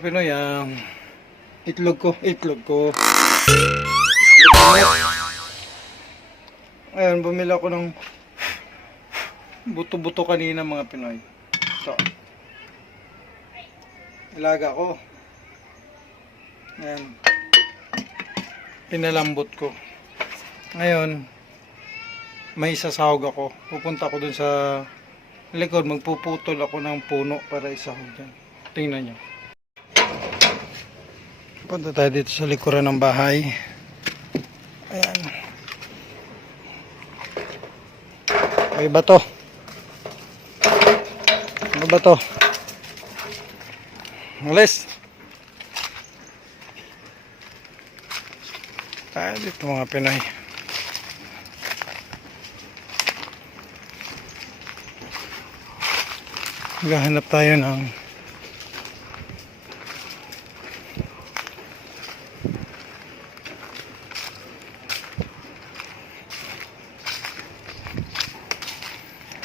mga Pinoy, itlog ko. Ayun, bumili ako ng buto-buto kanina mga Pinoy. Ito. Ilaga ko. Ayan. Pinalambot ko. Ngayon, may sasahog ako. Pupunta ako dun sa likod. Magpuputol ako ng puno para isahog dyan. Tingnan nyo. Punta tayo dito sa likuran ng bahay. Ayan. Ay ba to? Ano ba to? Alis. Tayo dito mga Pinoy. Maghahanap tayo ng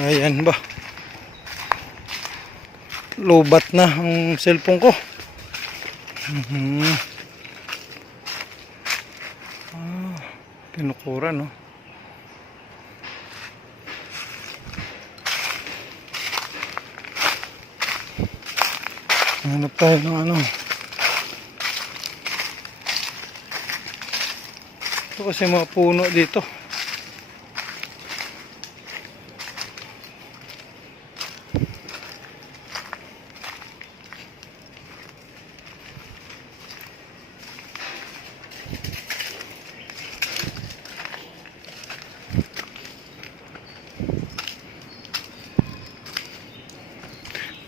ayan ba, lubat na ang cellphone ko. Pinukura no. Hanap tayo ng ano. Ito kasi mga puno dito.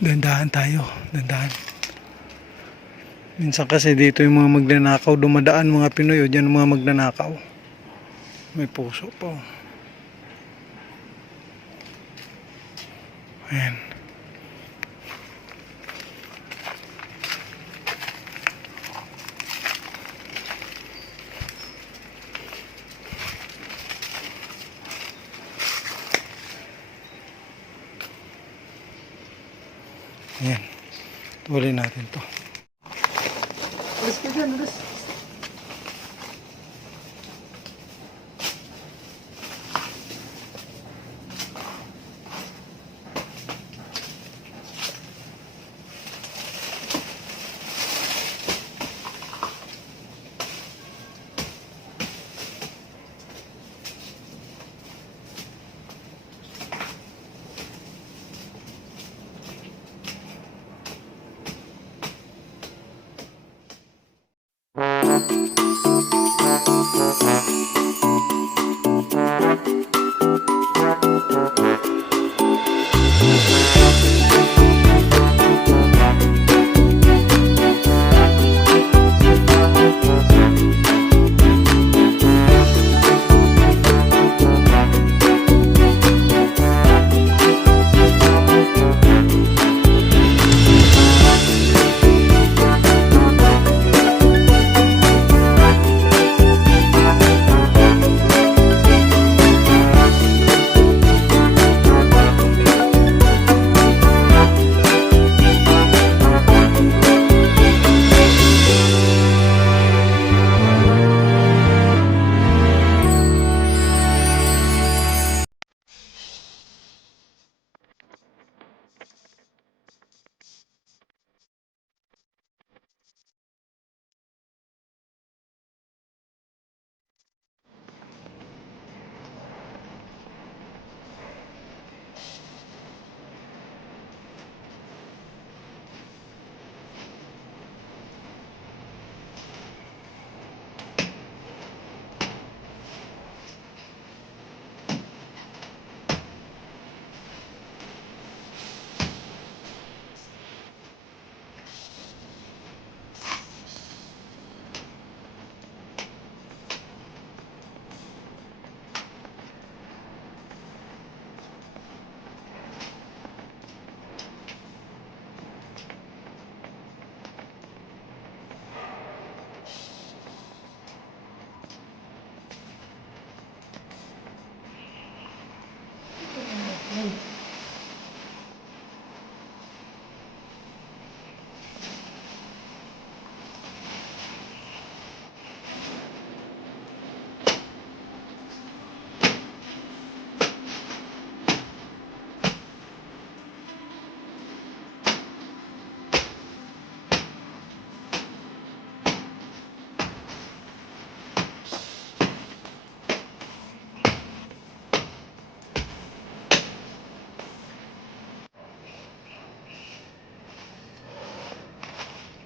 Dandahan tayo, dandahan. Minsan kasi dito yung mga magnanakaw dumadaan mga Pinoy, o dyan mga magnanakaw. May puso pa. Ayan. Ayan. Tuloy natin to. Alis ka dyan, alis.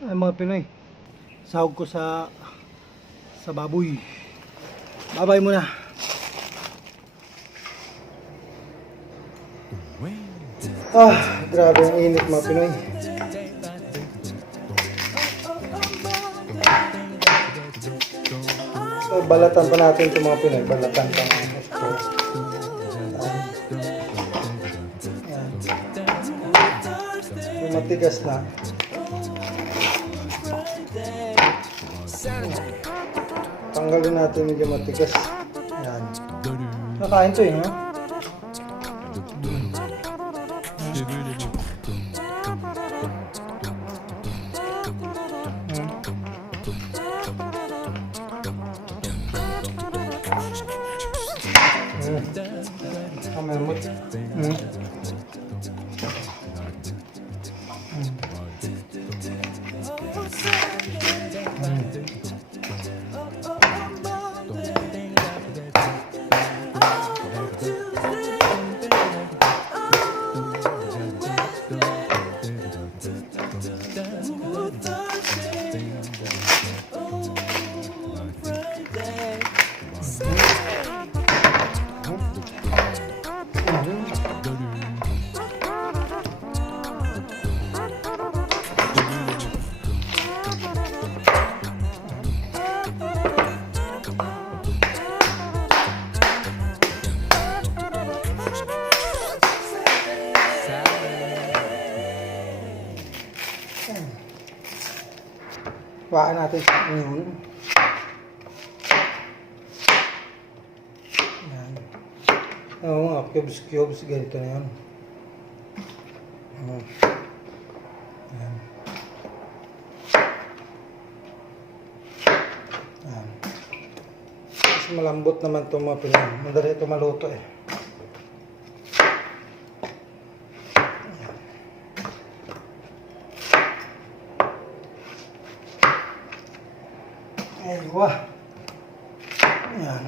Ay mga Pinoy, sahog ko sa baboy. Babay muna. Grabe ang init mga Pinoy. So, balatan pa natin ito mga Pinoy. Balatan pa natin ito. Yung matigas na. Tanggalin natin medyo matigas. Yan. Nakain to ha? Kamemot. Waan natin sa yun. Yan. Mga cubes, ganito na yun. Yan. Yan. Kasi malambot naman itong mga Pinoy. Madali ito maluto eh. Wah. Yan.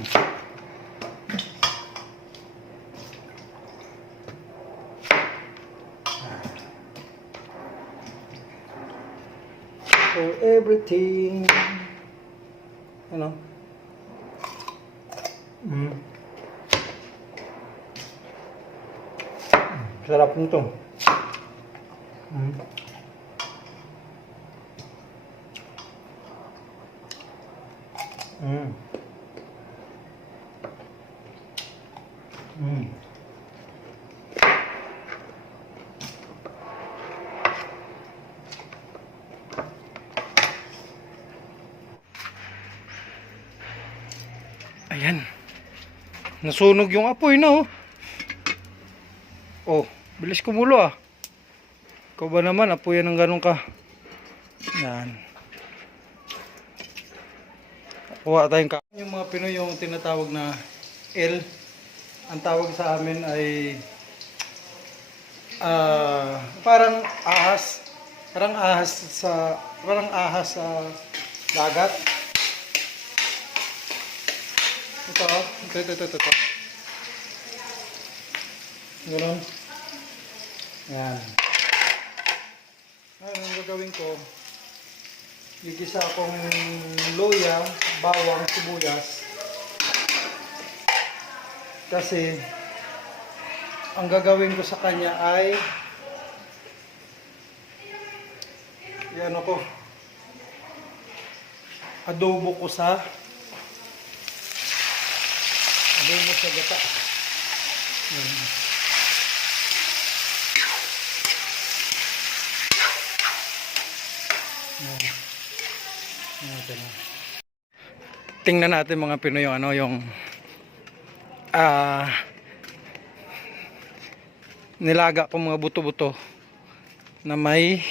So everything, ano? Sarap nito. Ayan. Nasunog yung apoy na oh. Oh, bilis kumulo ah. Ikaw ba naman apoy ng ganun ka? Yan. Kuha tayong yung mga Pinoy yung tinatawag na L. Ang tawag sa amin ay parang ahas. Parang ahas sa dagat. Ito. Ganun. Yan. Ngayon, ang gagawin ko, gigisa akong luya, bawang, sibuyas. Kasi, ang gagawin ko sa kanya ay ano ko, adobo sa gata. Tingnan natin mga Pinoy yung ano yung nilaga ko mga buto-buto na may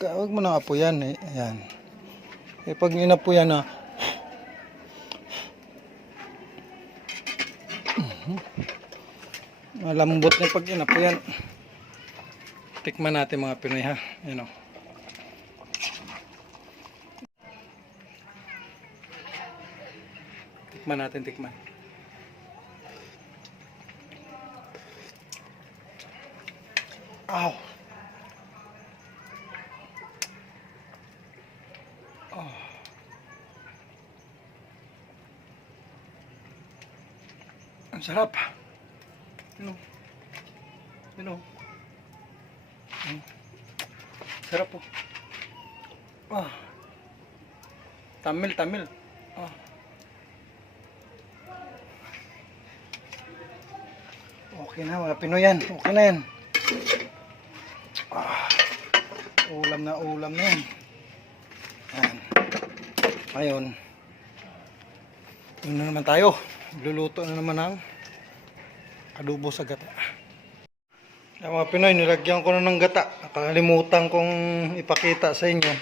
wag mo nang apoyan eh. Ayan. Eh pag inapoyan na malambot na pag inapoyan. Tikman natin mga Pinoy ha. Ayan o. Tikman natin, tikman. Ow. Oh. Ang sarap. Ano? Sarap po. Ah. Tamil. Ah. Okay na mga Pinoy yan. Okay na yan. Ah. Ulam na yan. Ayan. Ngayon, yun na naman tayo. Luluto na naman ng adobo sa gata. Yung mga Pinoy, nilagyan ko na ng gata. Nakalimutan kong ipakita sa inyo.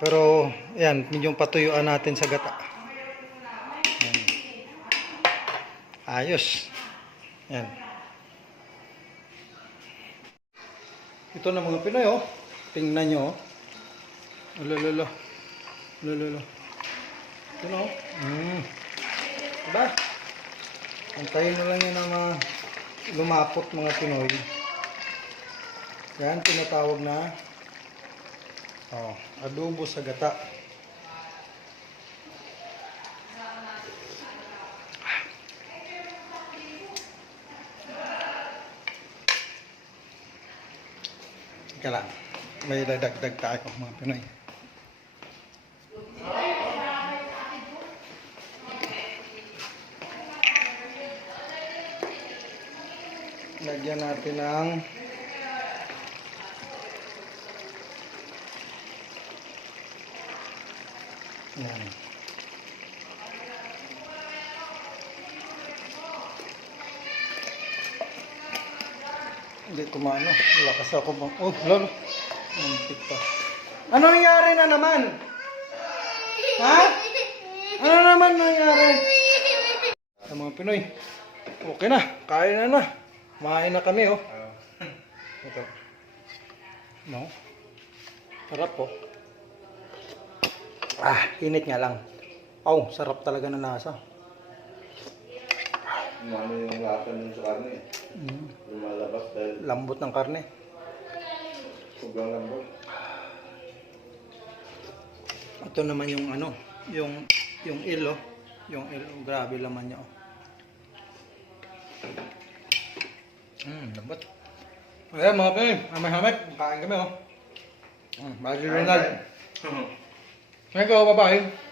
Pero, yan, medyo patuyuan natin sa gata. Yan. Ayos. Yan. Ito na mga Pinoy, oh. Tingnan nyo, oh. Lolo. Ito na, oh. Diba? Antayin na lang yun ang mga lumapot mga Pinoy. Yan, tinatawag na adobo sa gata. Teka lang, may dadagdag tayo mga Pinoy. Lagyan natin ng yan. Hindi kumano. Lakas ako bang. Oh, lalo. Mantik pa. Ano nangyari na naman? Ha? Ano naman nangyari? Sa mga Pinoy. Okay na. Kain na. Kumain na kami, oh. Ito. No? Sarap, oh. Init nga lang. Sarap talaga na lasa. Ano yung lasa nun sa karne? Lumalabas dahil Lambot ng karne. sobrang lambot. Ito naman yung ano, yung ilo. Yung ilo, grabe laman niya, oh. Lambot. Ayan mga Pinoy, hamay-hamay. Kain kami, oh. Bagi Ronald. Ngayon ko, bye-bye.